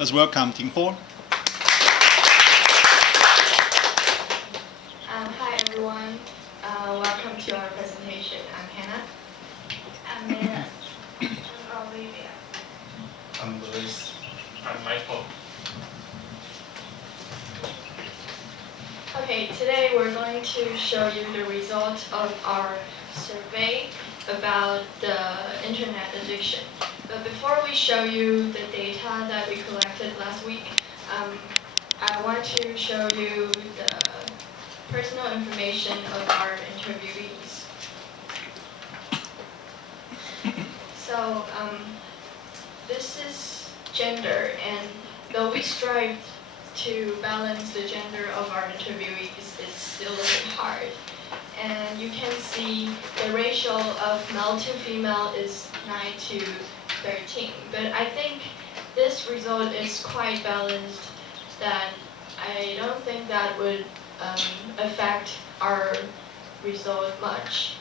Let's welcome Ting Fo. Hi everyone. Welcome to our presentation. I'm Hannah. I'm Mira. I'm Olivia. I'm Luis. I'm Michael. Okay, today we're going to show you the result of our survey about the internet addiction. But before we show you the data that we collected last week, I want to show you the personal information of our interviewees. So this is gender, and though we strive to balance the gender of our interviewees, it's still a bit hard. And you can see the ratio of male to female is 9 to 13. But I think this result is quite balanced, that I don't think that would affect our result much.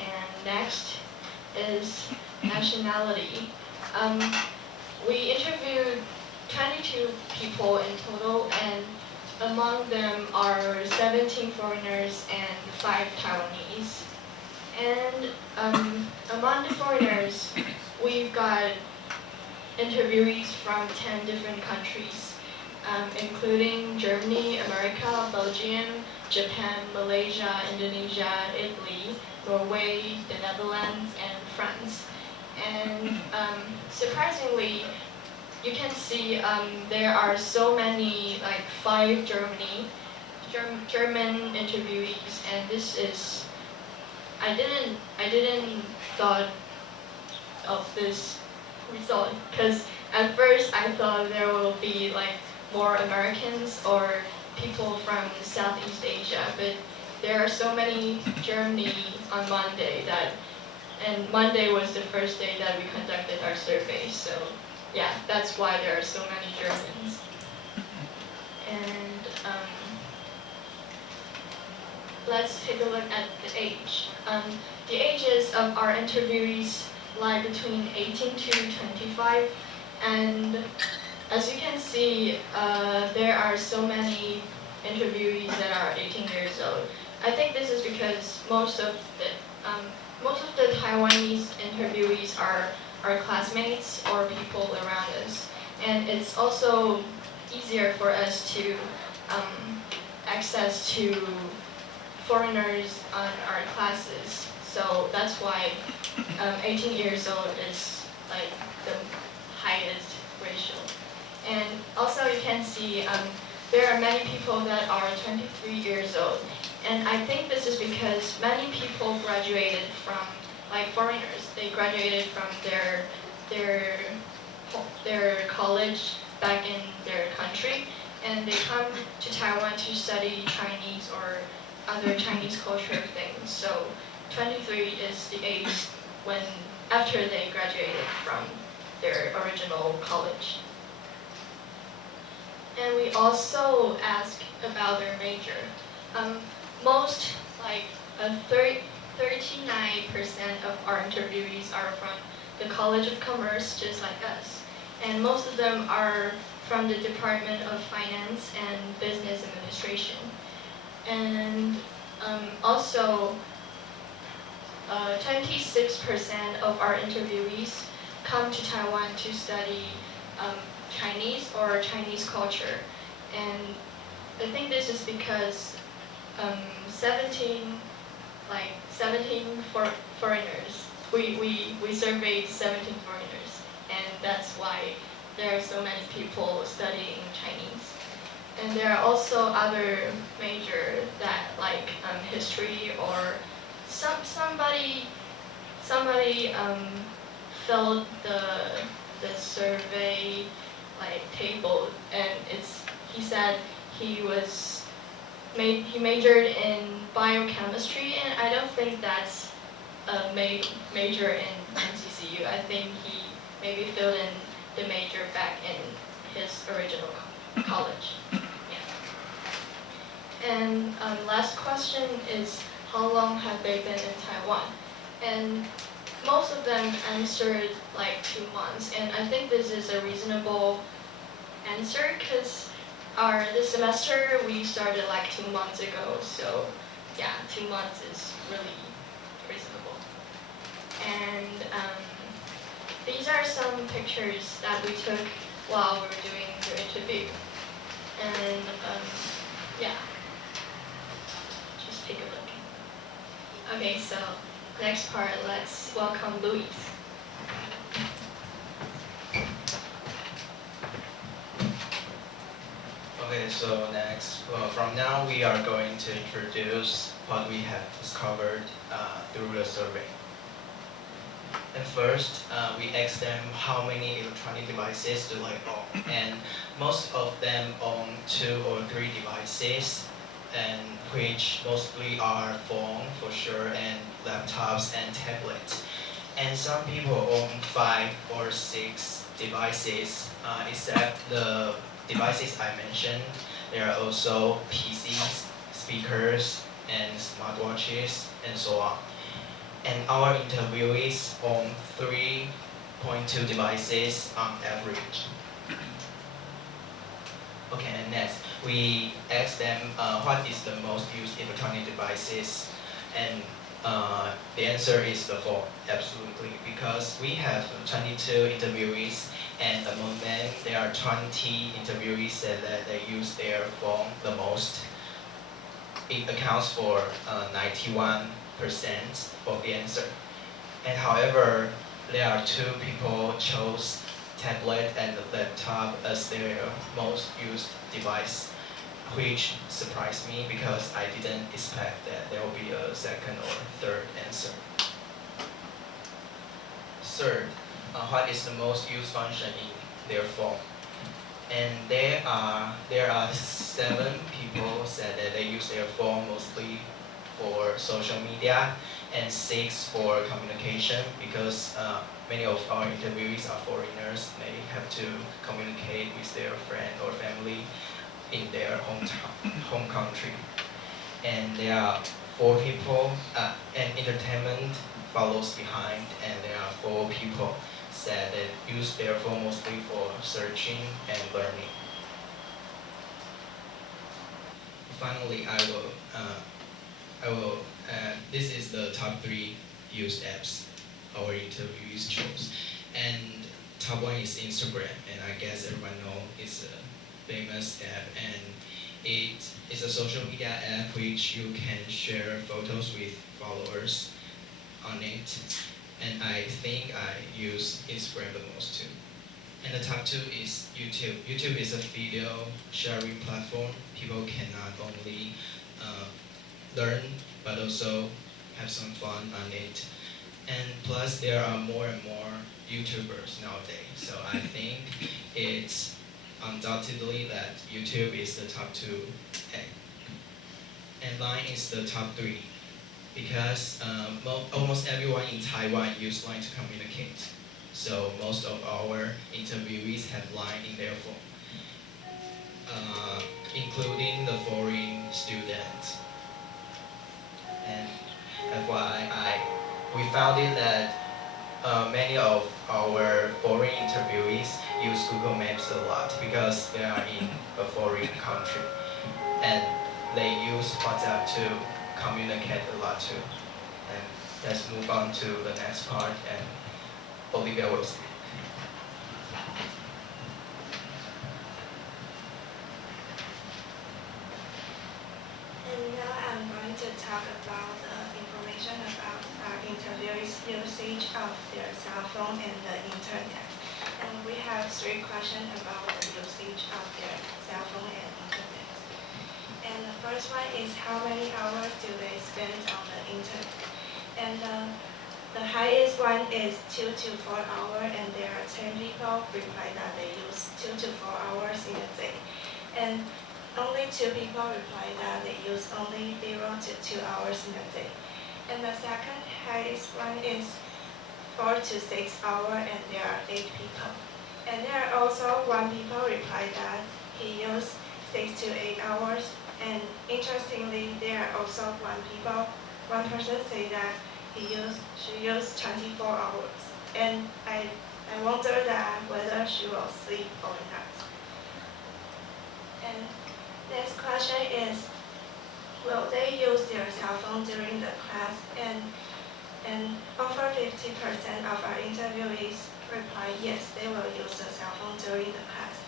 And next is nationality. We interviewed 22 people in total, and among them are 17 foreigners and 5 Taiwanese. And among the foreigners, we've got interviewees from 10 different countries, including Germany, America, Belgium, Japan, Malaysia, Indonesia, Italy, Norway, the Netherlands, and France. And surprisingly, you can see there are so many, like 5 German interviewees, and this is, I didn't thought of this result, because at first I thought there will be like more Americans or people from Southeast Asia, but there are so many Germany on Monday and Monday was the first day that we conducted our survey, so yeah, that's why there are so many Germans. And let's take a look at the age. The ages of our interviewees lie between 18 to 25, and as you can see, there are so many interviewees that are 18 years old. I think this is because most of the Taiwanese interviewees are our classmates or people around us, and it's also easier for us to access to foreigners on our classes. So that's why 18 years old is like the highest ratio. And also you can see there are many people that are 23 years old. And I think this is because many people graduated from, like foreigners, they graduated from their college back in their country, and they come to Taiwan to study Chinese or other Chinese culture things. So 23 is the age when after they graduated from their original college. And we also ask about their major. Most, like 39% of our interviewees are from the College of Commerce, just like us. And most of them are from the Department of Finance and Business Administration. And also, 26% of our interviewees come to Taiwan to study Chinese or Chinese culture. And I think this is because 17 foreigners. We surveyed 17 foreigners, and that's why there are so many people studying Chinese. And there are also other major that like history, or somebody filled the survey like table, and he said he majored in biochemistry, and I don't think that's a major in NCCU. I think he maybe filled in the major back in his original college. Yeah. And last question is, how long have they been in Taiwan? And most of them answered like 2 months, and I think this is a reasonable answer because this semester we started like 2 months ago, so yeah, 2 months is really reasonable. And these are some pictures that we took while we were doing the interview. And yeah, just take a look. Okay, so next part, let's welcome Luis. Okay, so next, from now we are going to introduce what we have discovered through the survey. And first, we asked them how many electronic devices do they own, and most of them own 2 or 3 devices, and which mostly are phone for sure, and laptops and tablets. And some people own 5 or 6 devices, except the devices I mentioned. There are also PCs, speakers, and smartwatches, and so on. And our interviewees own 3.2 devices on average. Okay, and next, we asked them what is the most used electronic devices, and the answer is the phone, absolutely, because we have 22 interviewees, and among them, there are 20 interviewees said that they use their phone the most. It accounts for 91% of the answer. And however, there are 2 people chose tablet and laptop as their most used device, which surprised me because I didn't expect that there will be a second or third answer. Third, what is the most used function in their phone? And there are 7 people said that they use their phone mostly for social media, and 6 for communication because many of our interviewees are foreigners. They have to communicate with their friend or family in their home country. And there are 4 people, and entertainment follows behind, and there are 4 people said that use their phone mostly for searching and learning. Finally, this is the top 3 used apps our interviewees chose. And top 1 is Instagram, and I guess everyone knows it's a famous app, and it is a social media app which you can share photos with followers on it. And I think I use Instagram the most too. And the top 2 is YouTube. YouTube is a video sharing platform. People can not only learn, but also have some fun on it. And plus, there are more and more YouTubers nowadays. So I think it's undoubtedly that YouTube is the top 2 app. And Line is the top 3 because almost everyone in Taiwan use Line to communicate. So most of our interviewees have Line in their phone, including the foreign students. And FYI, we found it that many of our foreign interviewees use Google Maps a lot because they are in a foreign country, and they use WhatsApp to communicate a lot too. And let's move on to the next part, and Olivia will speak. And now I'm going to talk about the information about our interviewees' usage of their cell phone and the internet. And we have 3 questions about the usage of their cell phone and internet. And the first one is how many hours do they spend on the internet? And the highest one is 2 to 4 hours, and there are 10 people reply that they use 2 to 4 hours in a day. And only 2 people reply that they use only 0 to 2 hours in a day. And the second highest one is 4 to 6 hours, and there are 8 people. And there are also 1 people reply that he used 6 to 8 hours. And interestingly, there are also 1 person say that she used 24 hours, and I wonder that whether she will sleep or not. And next question is, will they use their cell phone during the class? And over 50% of our interviewees reply yes, they will use the cell phone during the class.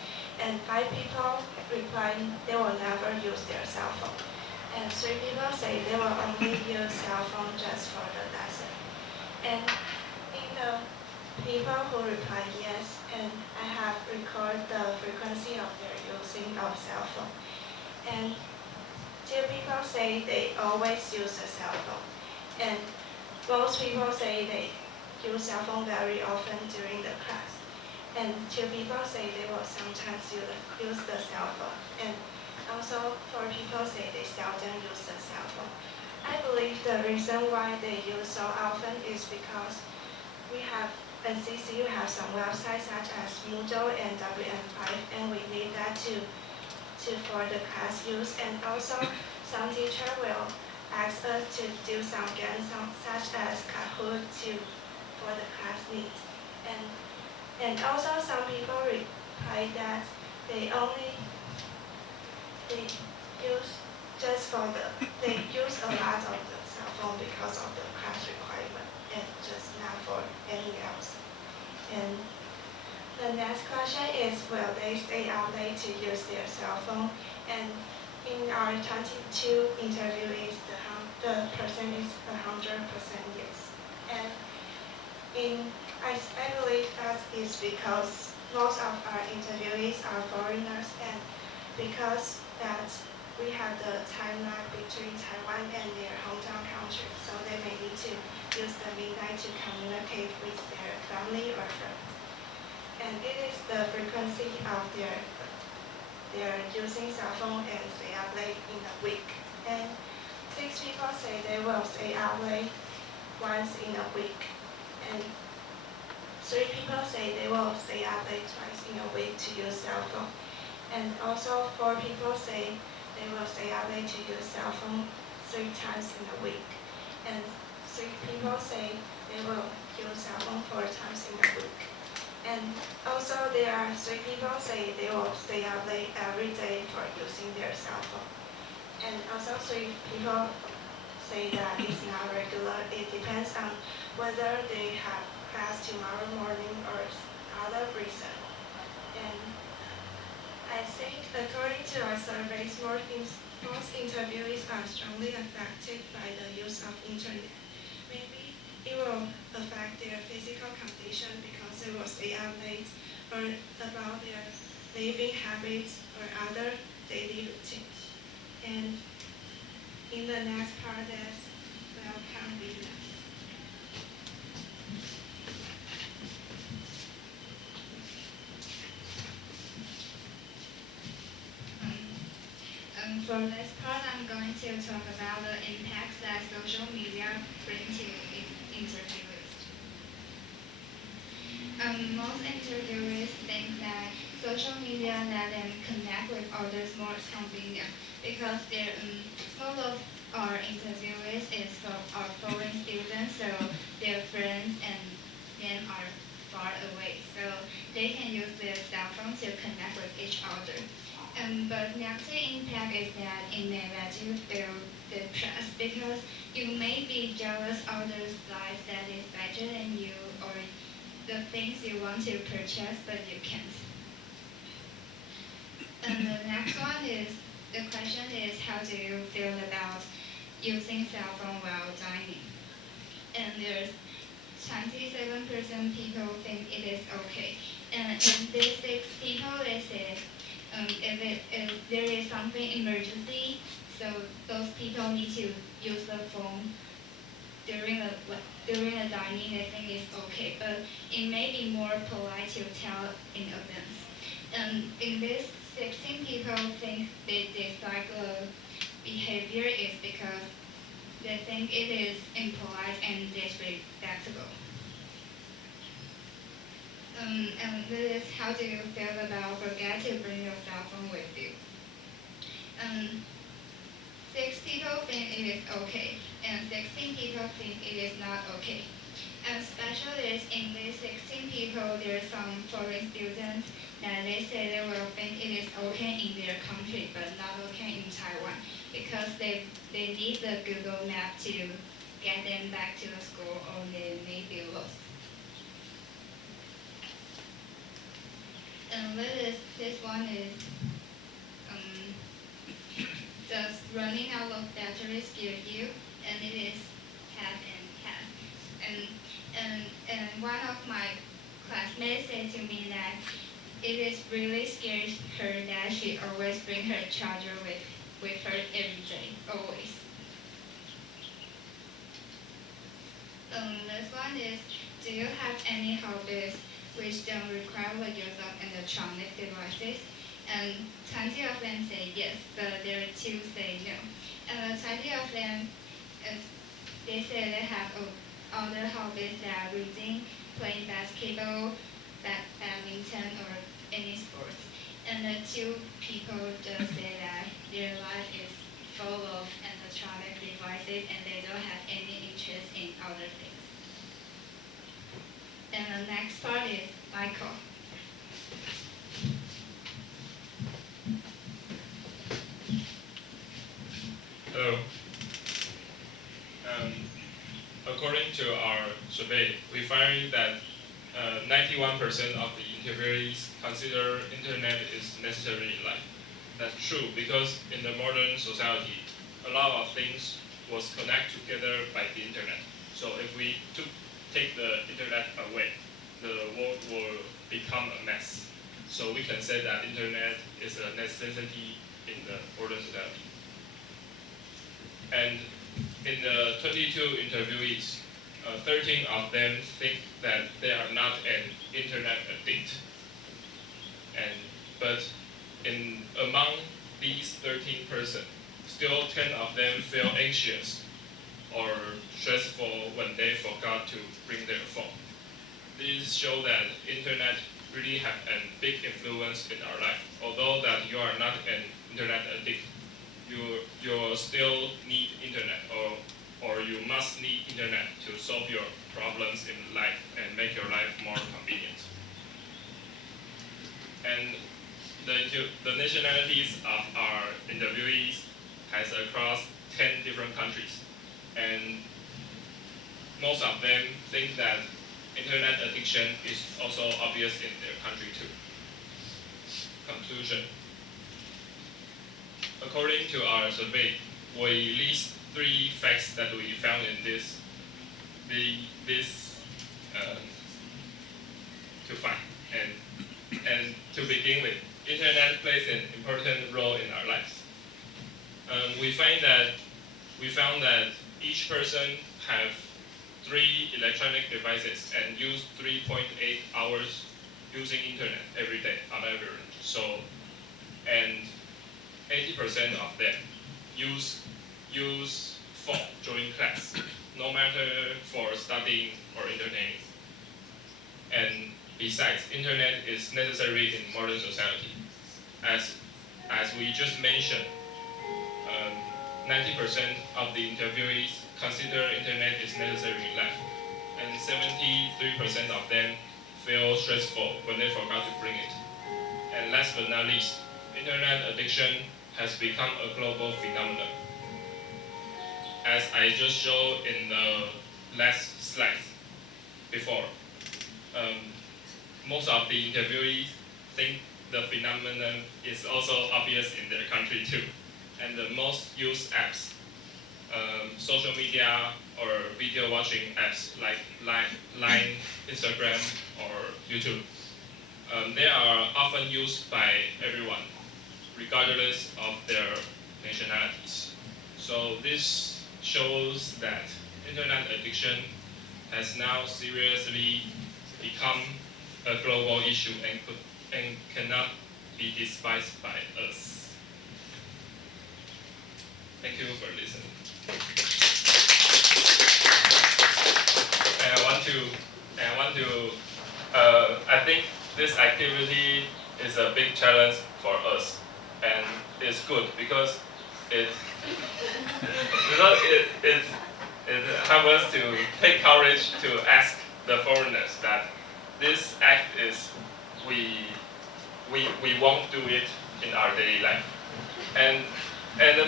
And 5 people reply they will never use their cell phone. And 3 people say they will only use cell phone just for the lesson. And in the people who reply yes, and I have recorded the frequency of their using of cell phone. And 2 people say they always use a cell phone. And most people say they use cell phone very often during the class. And 2 people say they will sometimes use the cell phone. And also 4 people say they seldom use the cell phone. I believe the reason why they use so often is because we have NCCU have some websites such as Moodle and WM5, and we need that to for the class use. And also some teacher will ask us to do some games such as Kahoot for the class needs. And also some people reply that they use just for they use a lot of the cell phone because of the class requirement and just not for any else. And the next question is, will they stay out late to use their cell phone? And in our 22 interviewees, the person is 100% yes. And I believe that is because most of our interviewees are foreigners, and because that we have the time lag between Taiwan and their hometown country, so they may need to use the midnight to communicate with their family or friends. And it is the frequency of their using cell phone and stay up late in a week. And 6 people say they will stay up late once in a week. And 3 people say they will stay up late twice in a week to use cell phone. And also 4 people say they will stay up late to use cell phone 3 times in a week. And 3 people say they will use cell phone 4 times in a week. And also there are 3 people say they will stay up late every day for using their cell phone. And also 3 people say that it's not regular. It depends on whether they have class tomorrow morning or other reason. And I think according to our surveys, most interviewees are strongly affected by the use of internet. Maybe it will affect their physical condition because they will stay up late, or about their living habits or other daily routines. And in the next part is welcome Venus. For this part, I'm going to talk about the impacts that social media bring to interviewers. Most interviewers think that social media let them connect with others more convenient because most of our interviewers are foreign students, so their friends and them are far away, so they can use their cell phone to connect with each other. But negative impact is that it may let you feel depressed because you may be jealous of others' life that is better than you, or the things you want to purchase but you can't. And the next one is, the question is, how do you feel about using cell phone while dining? And there's 27% people think it is okay. And in these 6 people, they said if there is something emergency, so those people need to use the phone during a dining, they think it's okay, but it may be more polite to tell in advance. And in this, 16 people think they dislike the behavior is because they think it is impolite and disrespectful. And this is, how do you feel about forget to bring your cell phone with you? 6 people think it is okay, and and 16 people think it is not okay. And specialists in these 16 people, there are some foreign students that they say they will think it is okay in their country, but not okay in Taiwan, because they need the Google map to get them back to the school, or they may be lost. And this one is just running out of battery scared you, and it is cat and cat. And one of my classmates said to me that it is really scared her that she always bring her charger with her every day, always. This one is, do you have any hobbies which don't require the use of electronic devices? And 20 of them say yes, but there are 2 say no. And 20 of them, they say they have other hobbies that are reading, playing basketball, badminton, or any sports. And the 2 people just say that their life is full of electronic devices and they don't have any interest in other things. And the next part is Michael. Hello. According to our survey, we find that 91% of the interviewees consider internet is necessary in life. That's true because in the modern society, a lot of things was connected together by the internet. So if we take the internet away, the world will become a mess. So we can say that internet is a necessity in the modern society. And in the 22 interviewees, 13 of them think that they are not an internet addict. But among these 13 persons, still 10 of them feel anxious or stressful when they forgot to bring their phone. These show that internet really have a big influence in our life. Although that you are not an internet addict, you still need internet, or you must need internet to solve your problems in life and make your life more convenient. And the nationalities of our interviewees has across 10 different countries, and most of them think that internet addiction is also obvious in their country too. Conclusion. According to our survey, we list 3 facts that we found in this to find. And to begin with, internet plays an important role in our lives. We found that each person have 3 electronic devices and use 3.8 hours using internet every day on average. So, and 80% of them use phone during class, no matter for studying or entertaining. And besides, internet is necessary in modern society. As we just mentioned, 90% of the interviewees consider internet is necessary in life, and 73% of them feel stressful when they forgot to bring it. And last but not least, internet addiction has become a global phenomenon. As I just showed in the last slide before, most of the interviewees think the phenomenon is also obvious in their country too. And the most used apps, social media or video watching apps like Line, Instagram, or YouTube, they are often used by everyone, regardless of their nationalities. So this shows that internet addiction has now seriously become a global issue and cannot be despised by us. Thank you for listening. I think this activity is a big challenge for us, and it's good because it it helps us to take courage to ask the foreigners that this act is we won't do it in our daily life. And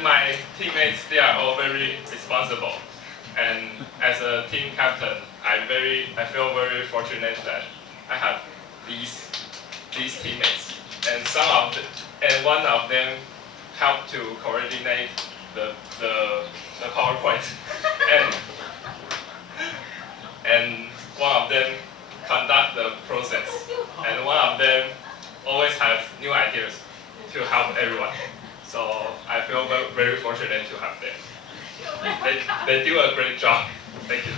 my teammates, they are all very responsible. And as a team captain, I feel very fortunate that I have these teammates. And one of them helped to coordinate the PowerPoint, and one of them conduct the process, and one of them always have new ideas to help everyone. So I feel very fortunate to have them. They do a great job. Thank you.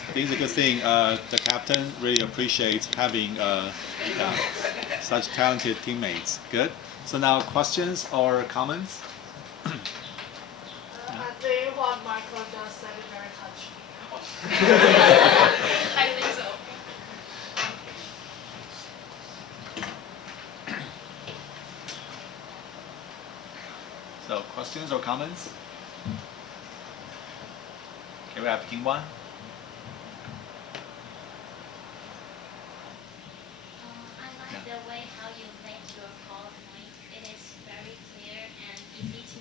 I think it's a good thing. The captain really appreciates having such talented teammates. Good. So now questions or comments? Do you want Michael just said it very touchy? I think so. So questions or comments? Okay, we have Kingwan. I like the way how you make your PowerPoint. It is very clear and easy to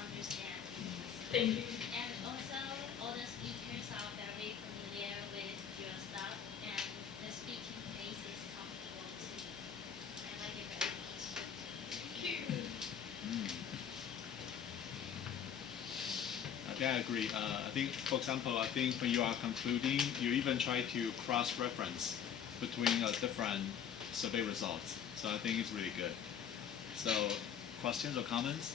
understand. Thank you. And also, all the speakers are very familiar with your stuff, and the speaking pace is comfortable too. I like it very much. I think I agree. I think, for example, I think when you are concluding, you even try to cross-reference between different survey results. So I think it's really good. So, questions or comments?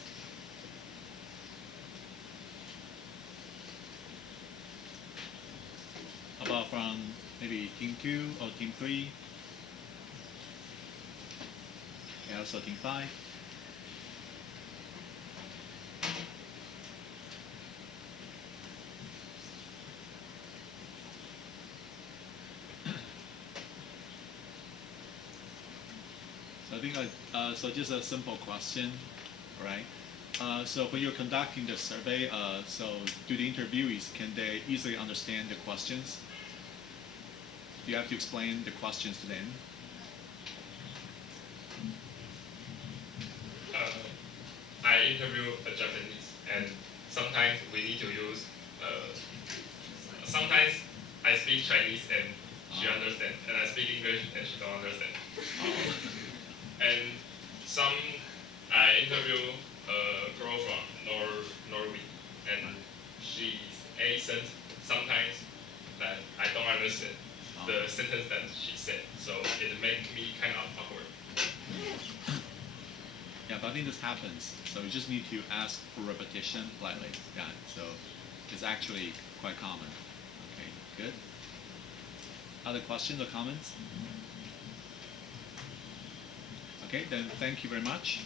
About from maybe team 2 or team 3? And also team 5? So I think so just a simple question, right? So when you're conducting the survey, so do the interviewees, can they easily understand the questions? Do you have to explain the questions to them? I interview a Japanese, and sometimes we need to use. Sometimes I speak Chinese and she understands, and I speak English and she don't understand. And I interview a girl from Norway, and she's Asian. Sometimes that I don't understand the sentence that she said, so it makes me kind of awkward. Yeah, but I think this happens. So you just need to ask for repetition politely. Yeah, so it's actually quite common. Okay, good. Other questions or comments? Okay, then thank you very much.